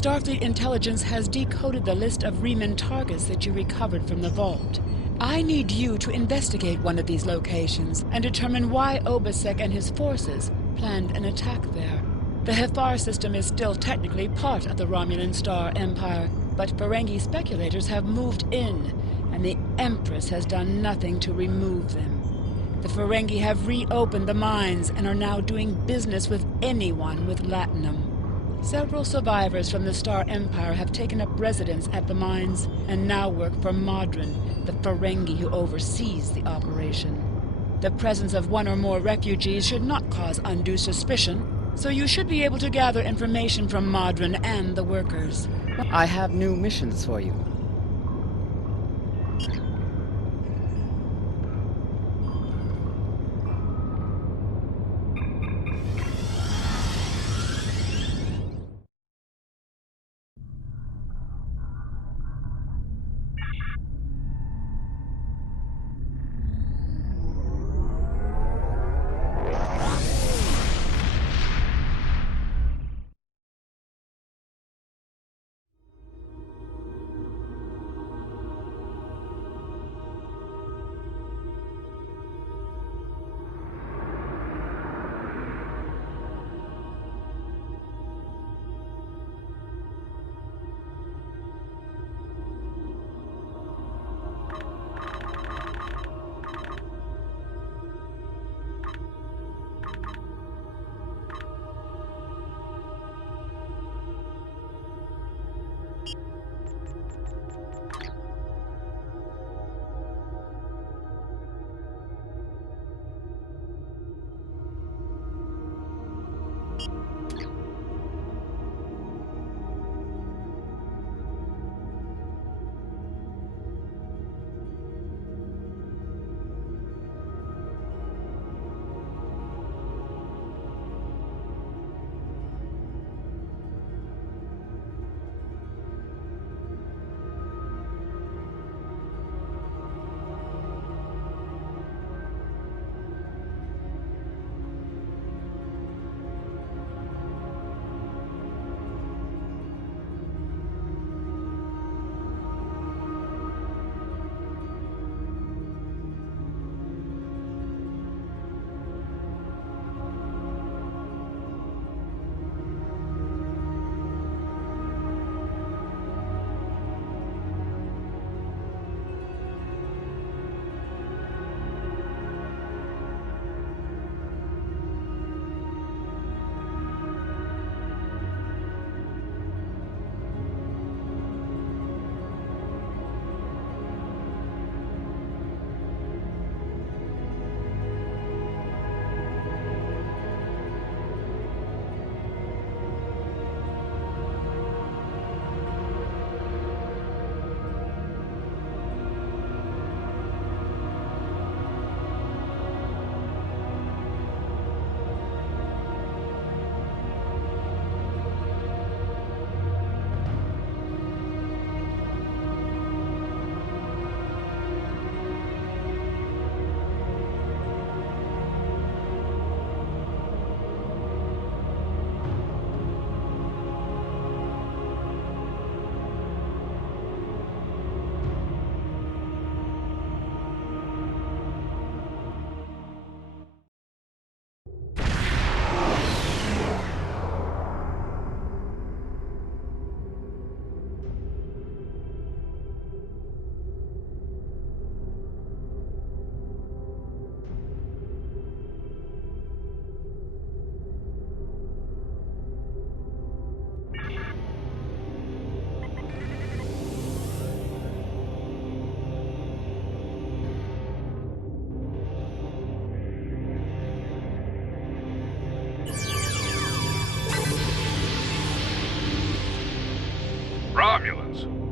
Starfleet intelligence has decoded the list of Riemann targets that you recovered from the vault. I need you to investigate one of these locations and determine why Obasek and his forces planned an attack there. The Hefar system is still technically part of the Romulan Star Empire, but Ferengi speculators have moved in, and the Empress has done nothing to remove them. The Ferengi have reopened the mines and are now doing business with anyone with latinum. Several survivors from the Star Empire have taken up residence at the mines and now work for Modron, the Ferengi who oversees the operation. The presence of one or more refugees should not cause undue suspicion, so you should be able to gather information from Modron and the workers. I have new missions for you.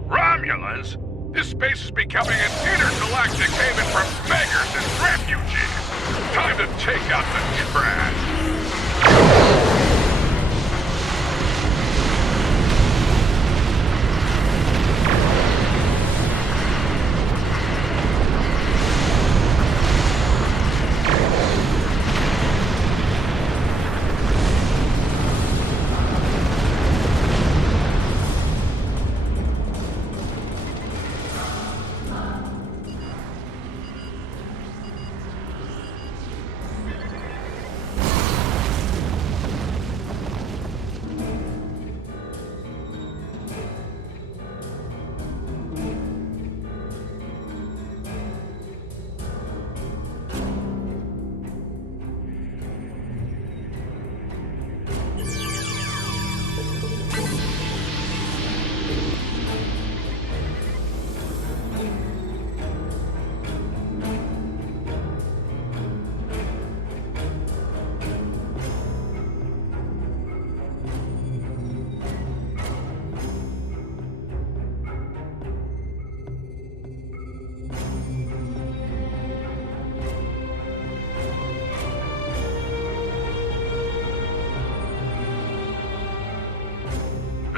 Romulans? This space is becoming an intergalactic haven for beggars and refugees. Time to take out the trash.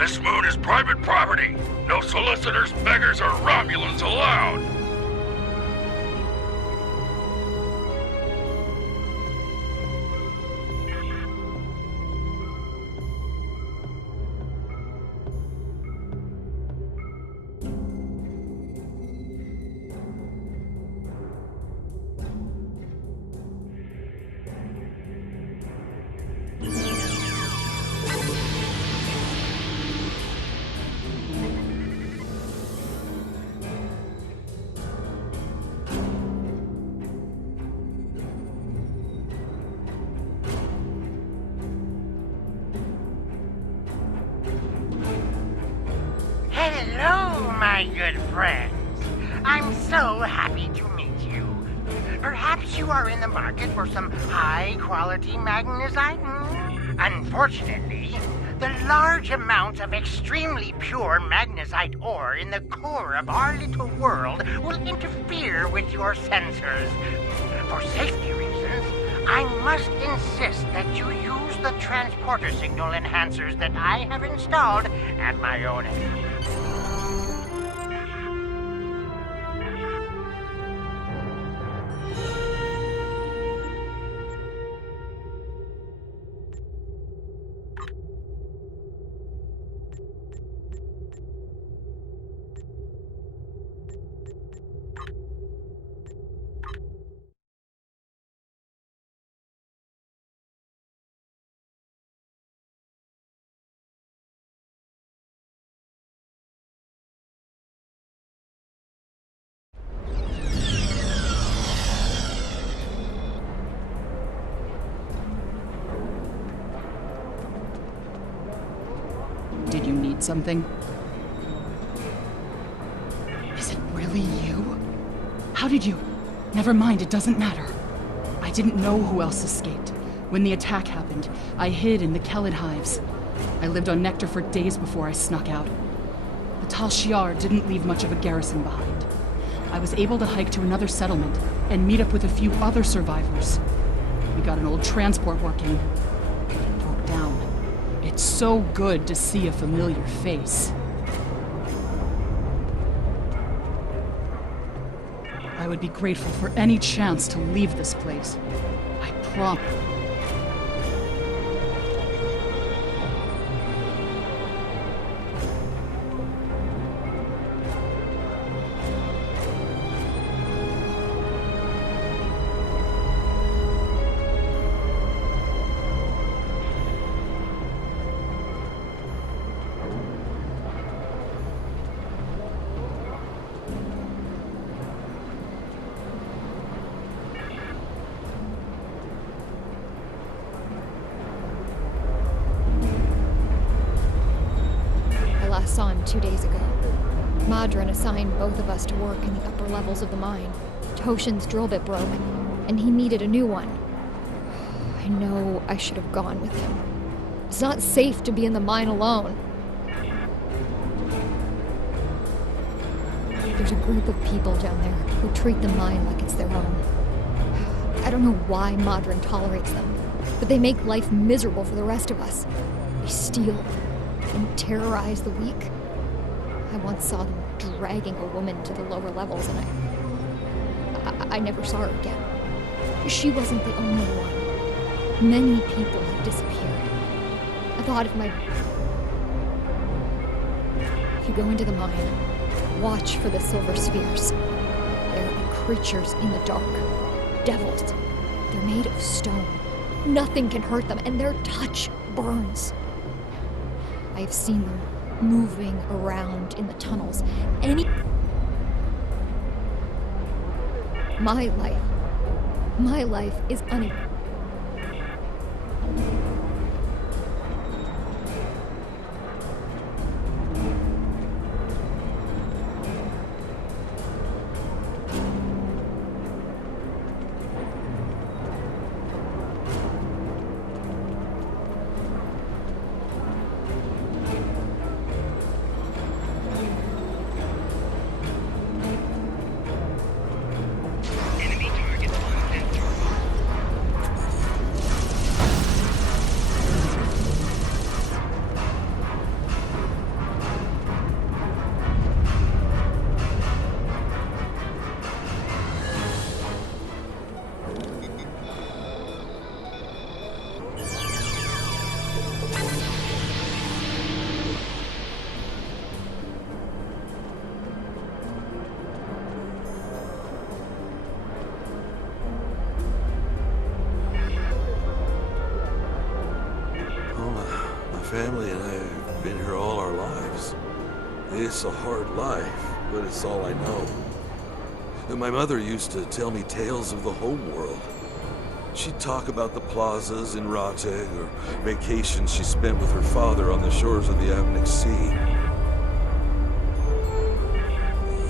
This moon is private property. No solicitors, beggars, or Romulans allowed. Hello, my good friends. I'm so happy to meet you. Perhaps you are in the market for some high-quality magnesite? Unfortunately, the large amount of extremely pure magnesite ore in the core of our little world will interfere with your sensors. For safety reasons, I must insist that you use the transporter signal enhancers that I have installed at my own end. Did you need something? Is it really you? How did you? Never mind, it doesn't matter. I didn't know who else escaped. When the attack happened, I hid in the Kelid hives. I lived on nectar for days before I snuck out. The Tal Shiar didn't leave much of a garrison behind. I was able to hike to another settlement and meet up with a few other survivors. We got an old transport working, but it broke down. It's so good to see a familiar face. I would be grateful for any chance to leave this place. I promise. Saw him 2 days ago. Madron assigned both of us to work in the upper levels of the mine. Toshin's drill bit broke, and he needed a new one. I know I should have gone with him. It's not safe to be in the mine alone. There's a group of people down there who treat the mine like it's their own. I don't know why Madron tolerates them, but they make life miserable for the rest of us. They steal and terrorize the weak. I once saw them dragging a woman to the lower levels, and I never saw her again. She wasn't the only one. Many people have disappeared. I thought if you go into the mine, watch for the silver spheres. There are creatures in the dark. Devils. They're made of stone. Nothing can hurt them, and their touch burns. I've seen them moving around in the tunnels. My life is family and I have been here all our lives. It's a hard life, but it's all I know. And my mother used to tell me tales of the home world. She'd talk about the plazas in Rate, or vacations she spent with her father on the shores of the Amnic Sea.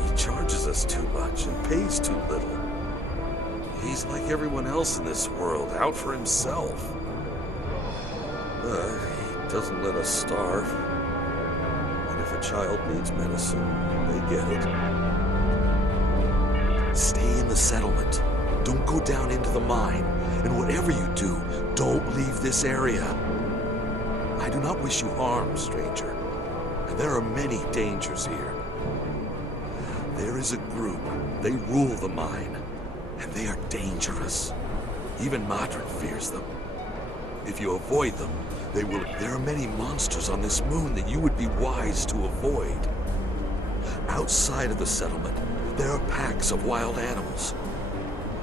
He charges us too much and pays too little. He's like everyone else in this world, out for himself. But he doesn't let us starve. And if a child needs medicine, they get it. Stay in the settlement. Don't go down into the mine. And whatever you do, don't leave this area. I do not wish you harm, stranger. And there are many dangers here. There is a group. They rule the mine. And they are dangerous. Even Madron fears them. If you avoid them, they will... There are many monsters on this moon that you would be wise to avoid. Outside of the settlement, there are packs of wild animals.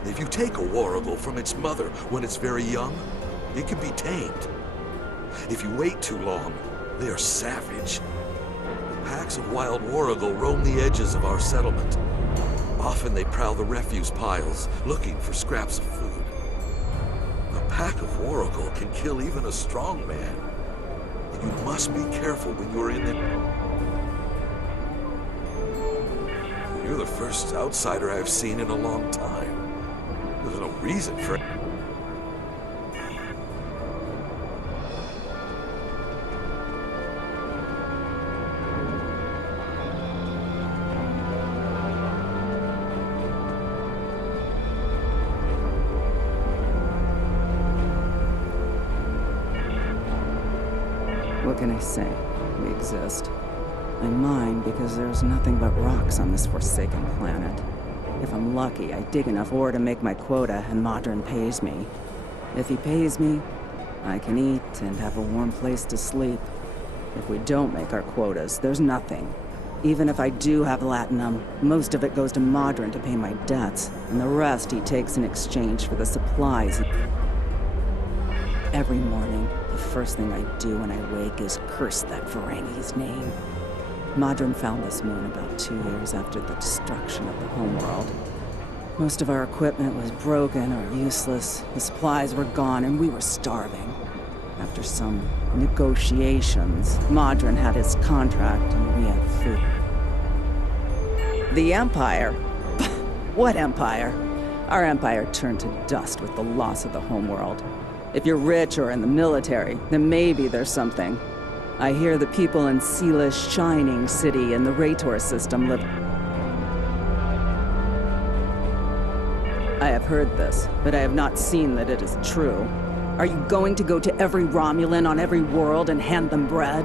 If you take a warrigal from its mother when it's very young, it can be tamed. If you wait too long, they are savage. Packs of wild warrigal roam the edges of our settlement. Often they prowl the refuse piles, looking for scraps of food. A pack of warrigal can kill even a strong man. You must be careful when you're in it. You're the first outsider I've seen in a long time. There's no reason for it. What can I say? We exist. I'm mine because there's nothing but rocks on this forsaken planet. If I'm lucky, I dig enough ore to make my quota and Madron pays me. If he pays me, I can eat and have a warm place to sleep. If we don't make our quotas, there's nothing. Even if I do have latinum, most of it goes to Madron to pay my debts, and the rest he takes in exchange for the supplies. Every morning, the first thing I do when I wake is curse that Ferengi's name. Madron found this moon about 2 years after the destruction of the homeworld. Most of our equipment was broken or useless, the supplies were gone, and we were starving. After some negotiations, Madron had his contract and we had food. The Empire? What Empire? Our Empire turned to dust with the loss of the homeworld. If you're rich or in the military, then maybe there's something. I hear the people in Seala's Shining City and the Rator system live... I have heard this, but I have not seen that it is true. Are you going to go to every Romulan on every world and hand them bread?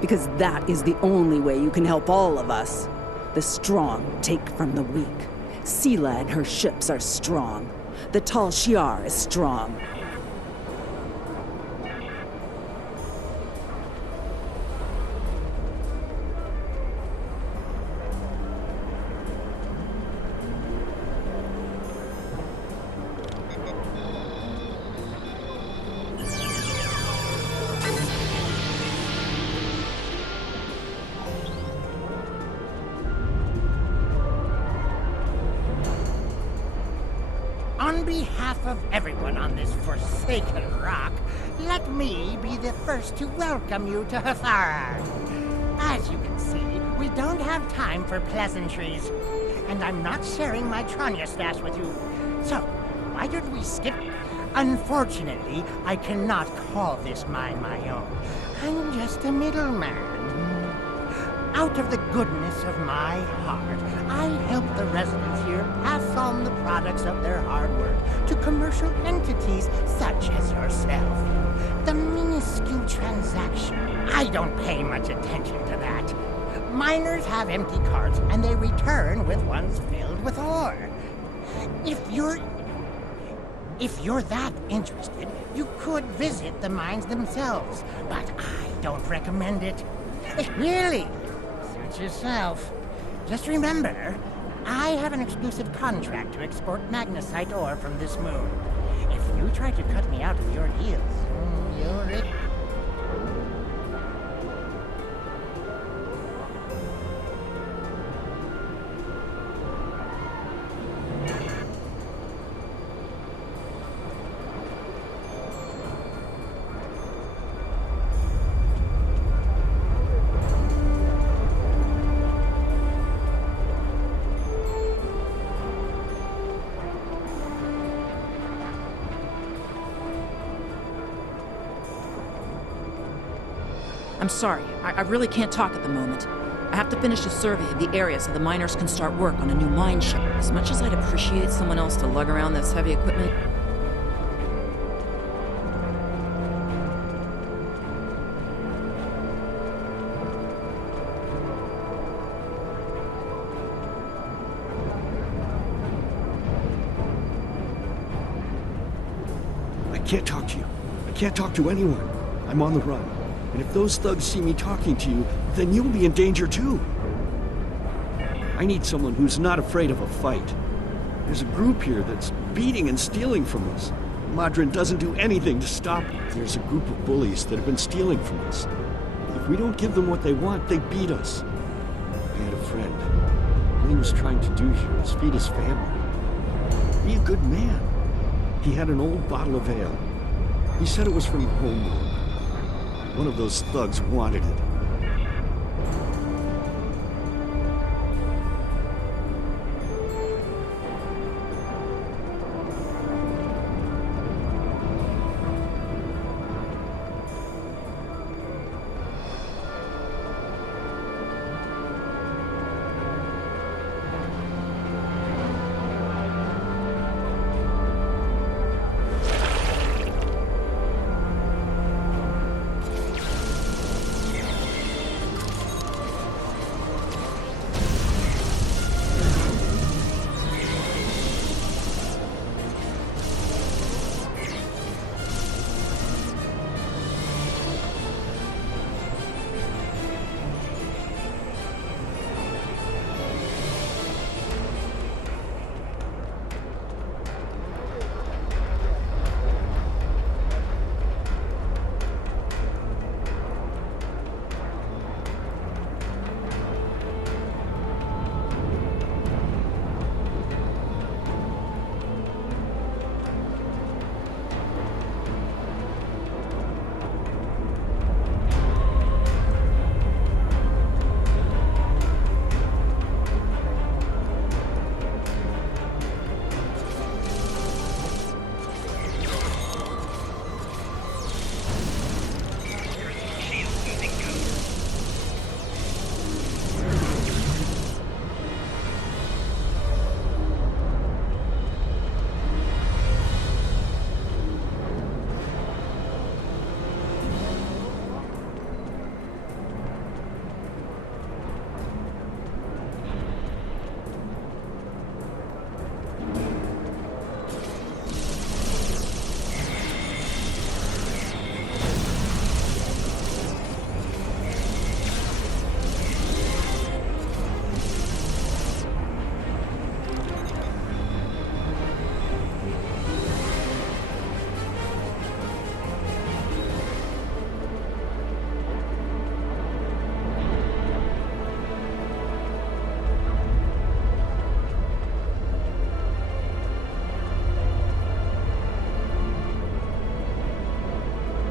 Because that is the only way you can help all of us. The strong take from the weak. Seala and her ships are strong. The Tal Shiar is strong. On behalf of everyone on this forsaken rock, let me be the first to welcome you to Hathara. As you can see, we don't have time for pleasantries, and I'm not sharing my Tranya stash with you. So, why don't we skip? Unfortunately, I cannot call this mine my own. I'm just a middleman. Out of the goodness of my heart, I help the residents here pass on the products of their hard work to commercial entities such as yourself. The minuscule transaction. I don't pay much attention to that. Miners have empty carts and they return with ones filled with ore. If you're that interested, you could visit the mines themselves, but I don't recommend it. Really? Suit yourself. Just remember, I have an exclusive contract to export magnesite ore from this moon. If you try to cut me out of your deals, you're it. I'm sorry, I really can't talk at the moment. I have to finish a survey of the area so the miners can start work on a new mine shaft. As much as I'd appreciate someone else to lug around this heavy equipment... I can't talk to you. I can't talk to anyone. I'm on the run. And if those thugs see me talking to you, then you'll be in danger too. I need someone who's not afraid of a fight. There's a group here that's beating and stealing from us. Madryn doesn't do anything to stop it. There's a group of bullies that have been stealing from us. If we don't give them what they want, they beat us. I had a friend. All he was trying to do here was feed his family. Be a good man. He had an old bottle of ale. He said it was from the homeworld. One of those thugs wanted it.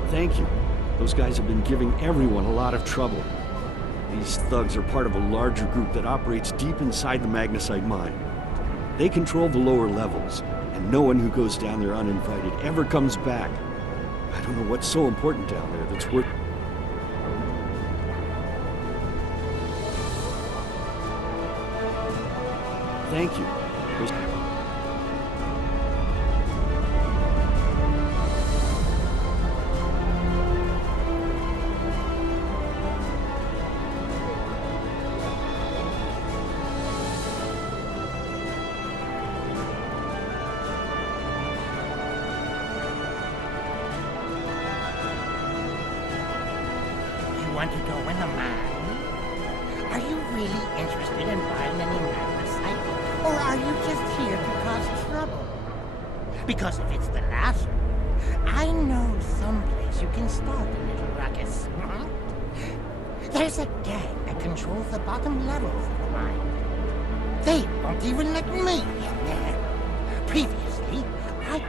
Thank you. Those guys have been giving everyone a lot of trouble. These thugs are part of a larger group that operates deep inside the magnesite mine. They control the lower levels, and no one who goes down there uninvited ever comes back. I don't know what's so important down there that's worth... Thank you. Want to go in the mine? Are you really interested in buying any magnesite? Or are you just here to cause trouble? Because if it's the latter, I know someplace you can start a little ruckus. There's a gang that controls the bottom levels of the mine. They won't even let me in there. Previously, I...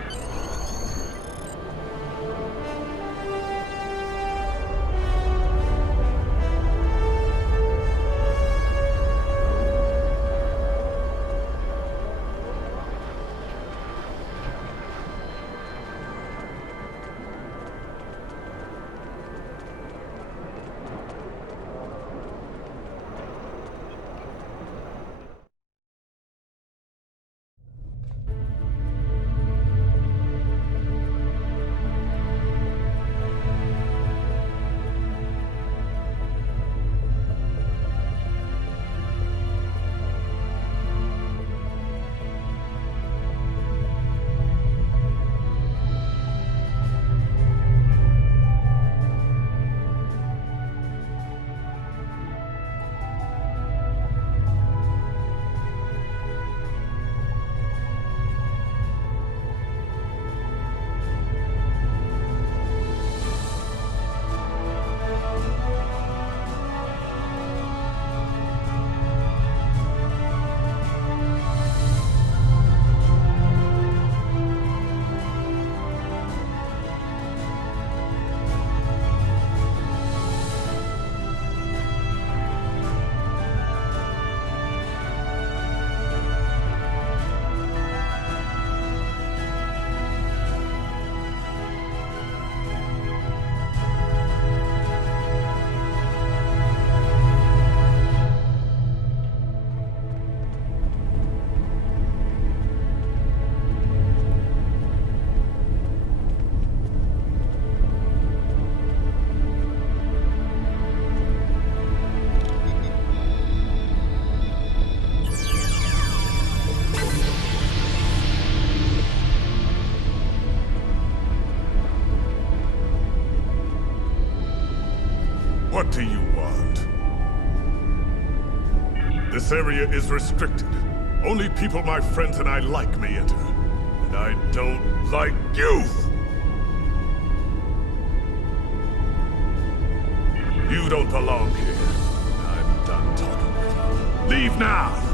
What do you want? This area is restricted. Only people my friends and I like may enter. And I don't like you! You don't belong here. I'm done talking with you. Leave now!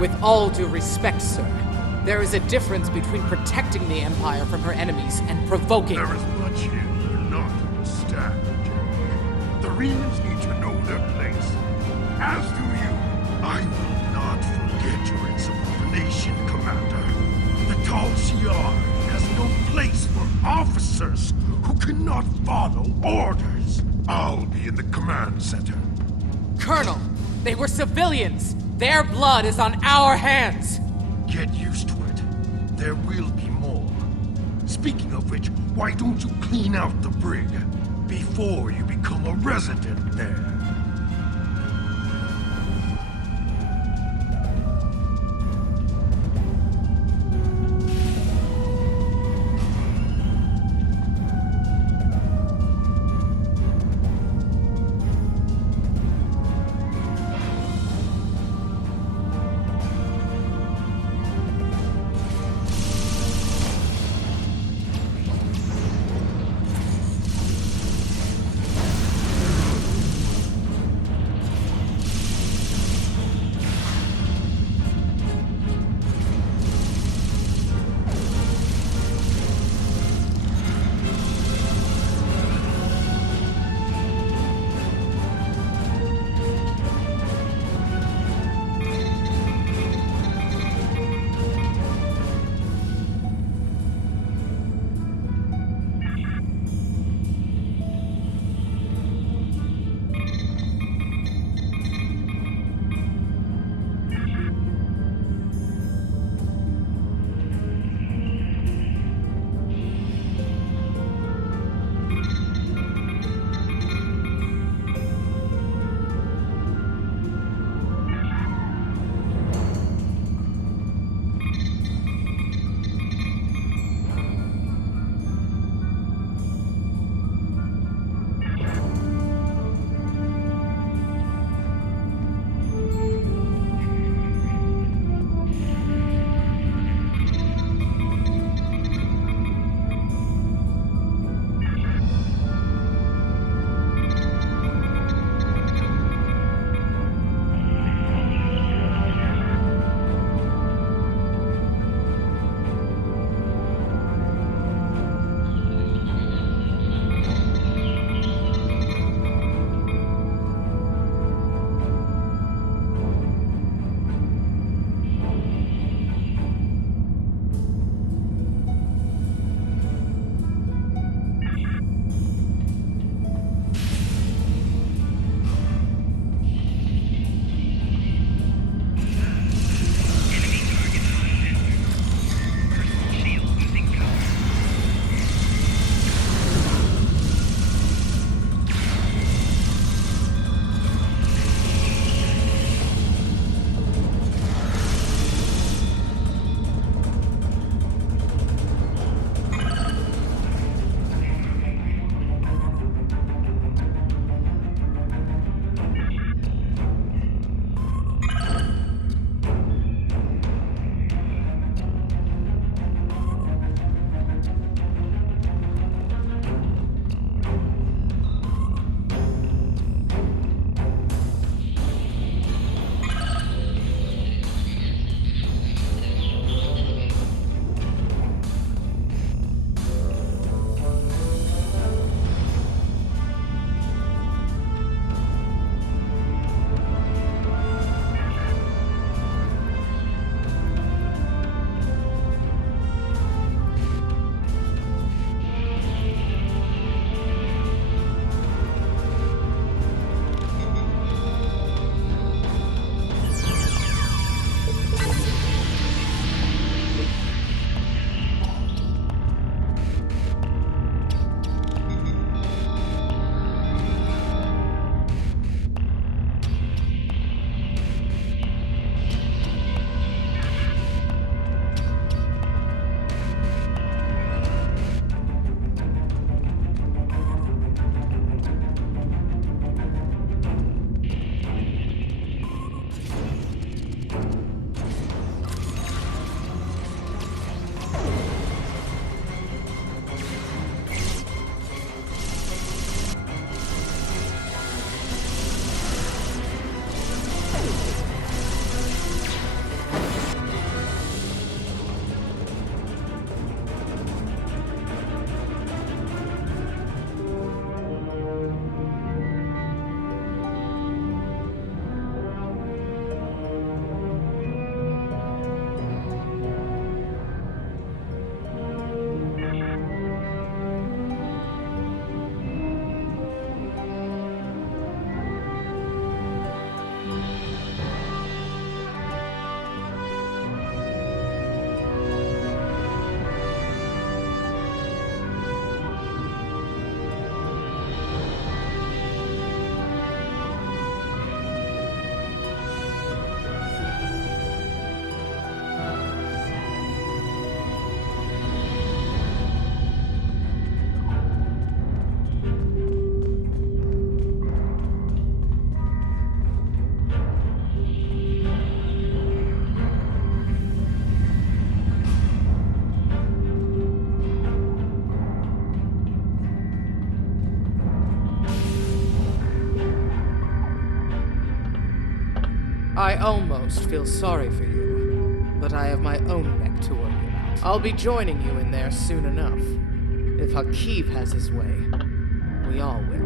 With all due respect, sir, there is a difference between protecting the Empire from her enemies and provoking There is much here you do not understand, Jack. The Remans need to know their place. As do you. I will not forget your insubordination, Commander. The Tal Shiar has no place for officers who cannot follow orders. I'll be in the command center. Colonel, they were civilians! Their blood is on our hands! Get used to it. There will be more. Speaking of which, why don't you clean out the brig before you become a resident there? I almost feel sorry for you, but I have my own neck to worry about. I'll be joining you in there soon enough. If Hakiv has his way, we all will.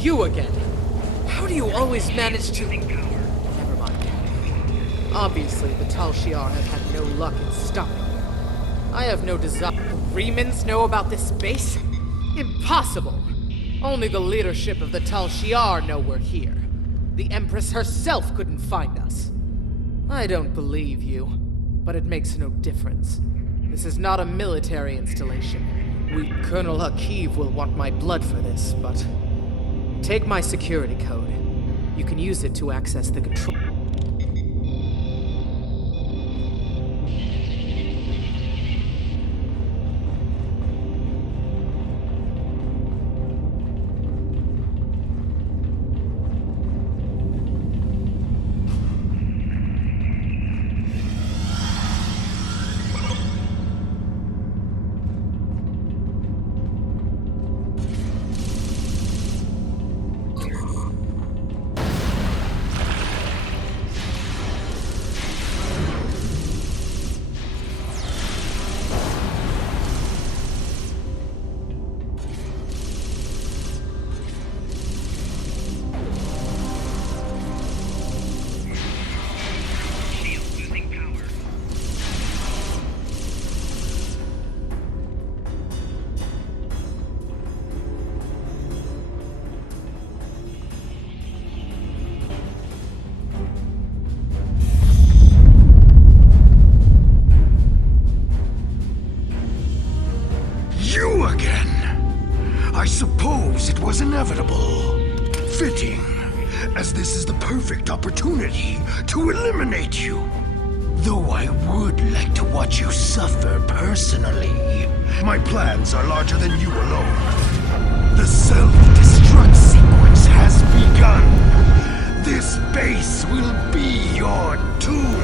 You again! How do you always manage to... Never mind. Obviously, the Tal Shiar have had no luck in stopping you. I have no desire... The Remans know about this base? Impossible! Only the leadership of the Tal Shiar know we're here. The Empress herself couldn't find us. I don't believe you, but it makes no difference. This is not a military installation. Colonel Hakiv will want my blood for this, but... Take my security code. You can use it to access the control... I suppose it was inevitable. Fitting, as this is the perfect opportunity to eliminate you. Though I would like to watch you suffer personally. My plans are larger than you alone. The self-destruct sequence has begun. This base will be your tomb.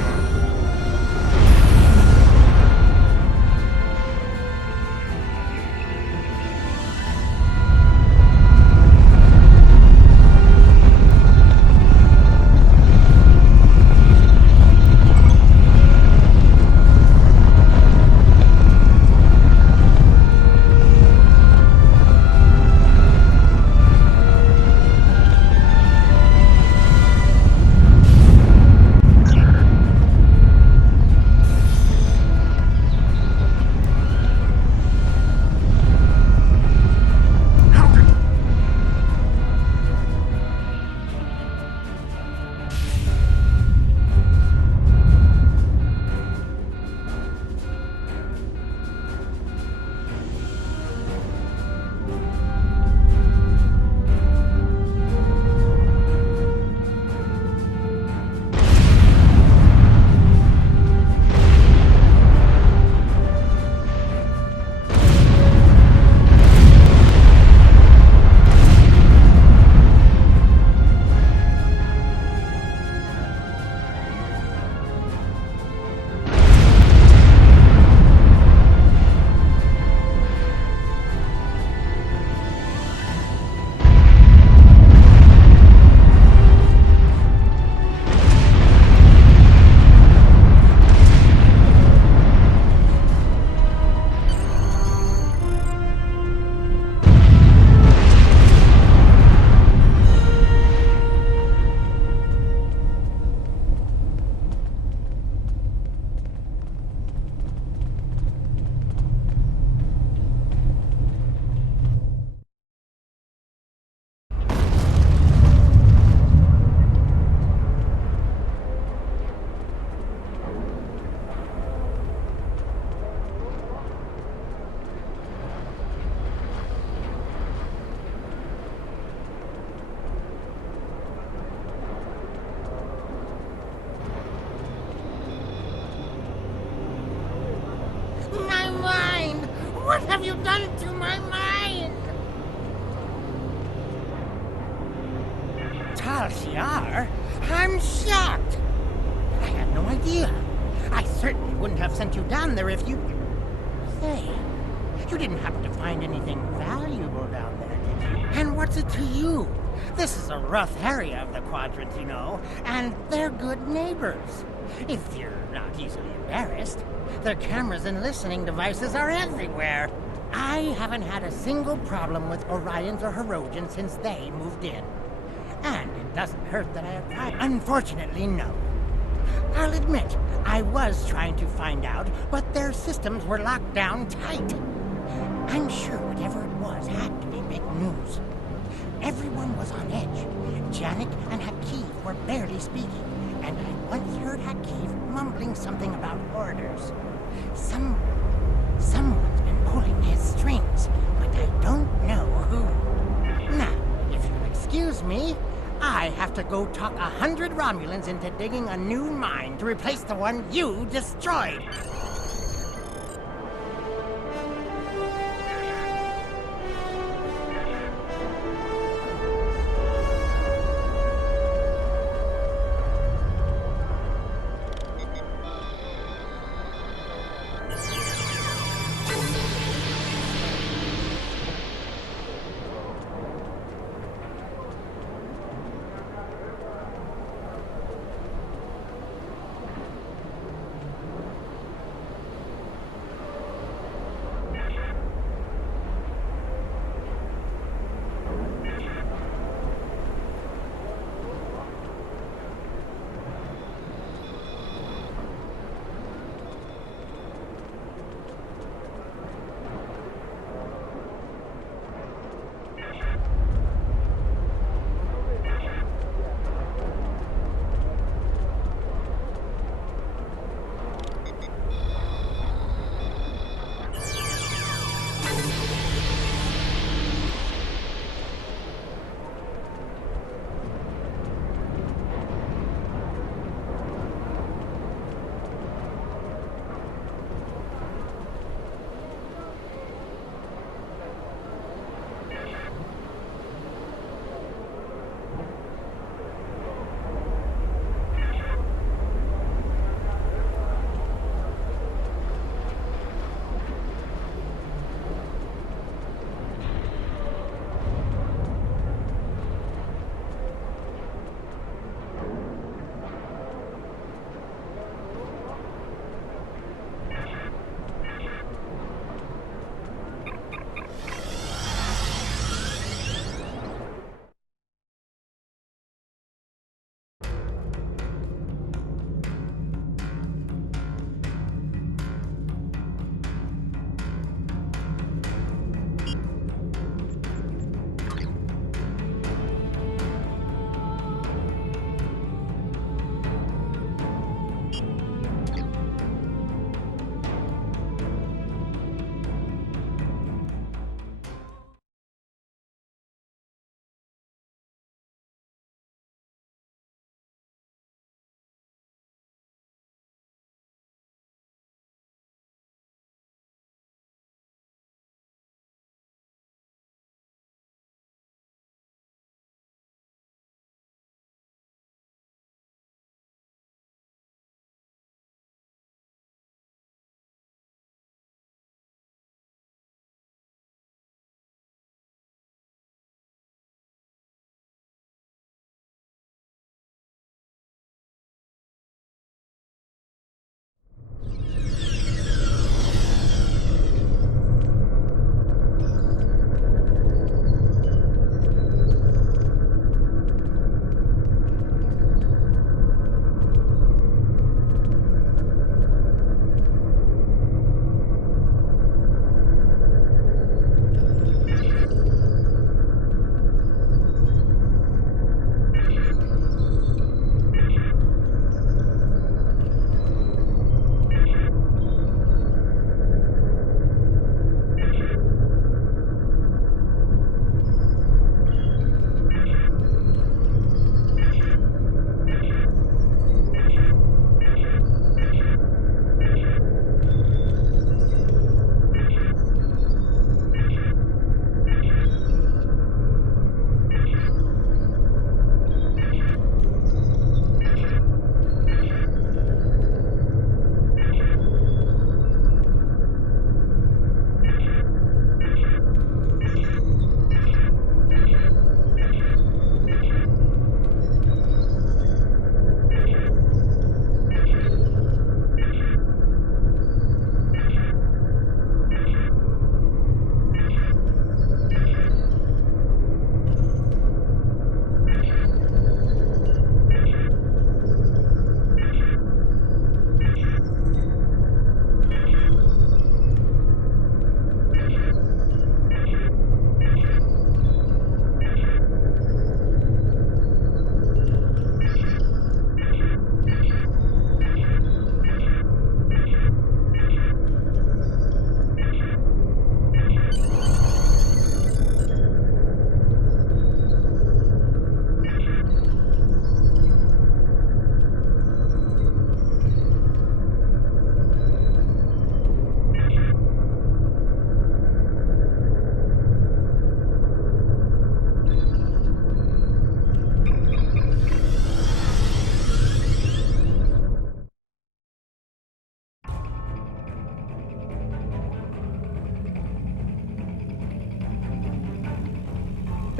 have you done to my mind? Tal Shiar? I'm shocked. I had no idea. I certainly wouldn't have sent you down there if you... Say, you didn't happen to find anything valuable down there, did you? And what's it to you? This is a rough area of the Quadrant, you know, and they're good neighbors. If you're not easily embarrassed. Their cameras and listening devices are everywhere. I haven't had a single problem with Orions or Herodians since they moved in. And it doesn't hurt that I applied. Unfortunately, no. I'll admit, I was trying to find out, but their systems were locked down tight. I'm sure whatever it was had to be big news. Everyone was on edge. Janik and Hakeev were barely speaking, and I once heard Hakeev mumbling something about orders. Someone's been pulling his strings, but I don't know who. Now, if you'll excuse me, I have to go talk 100 Romulans into digging a new mine to replace the one you destroyed.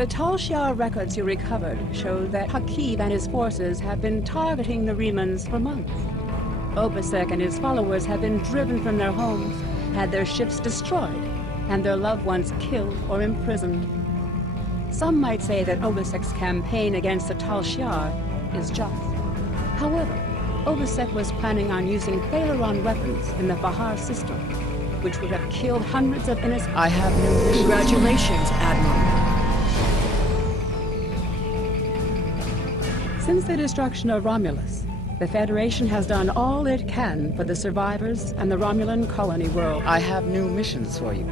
The Tal Shiar records you recovered show that Hakib and his forces have been targeting the Remans for months. Obasek and his followers have been driven from their homes, had their ships destroyed, and their loved ones killed or imprisoned. Some might say that Obasek's campaign against the Tal Shiar is just. However, Obasek was planning on using Thalaron weapons in the Fahar system, which would have killed hundreds of innocent— I have no wishes. Congratulations, Admiral. Since the destruction of Romulus, the Federation has done all it can for the survivors and the Romulan colony world. I have new missions for you.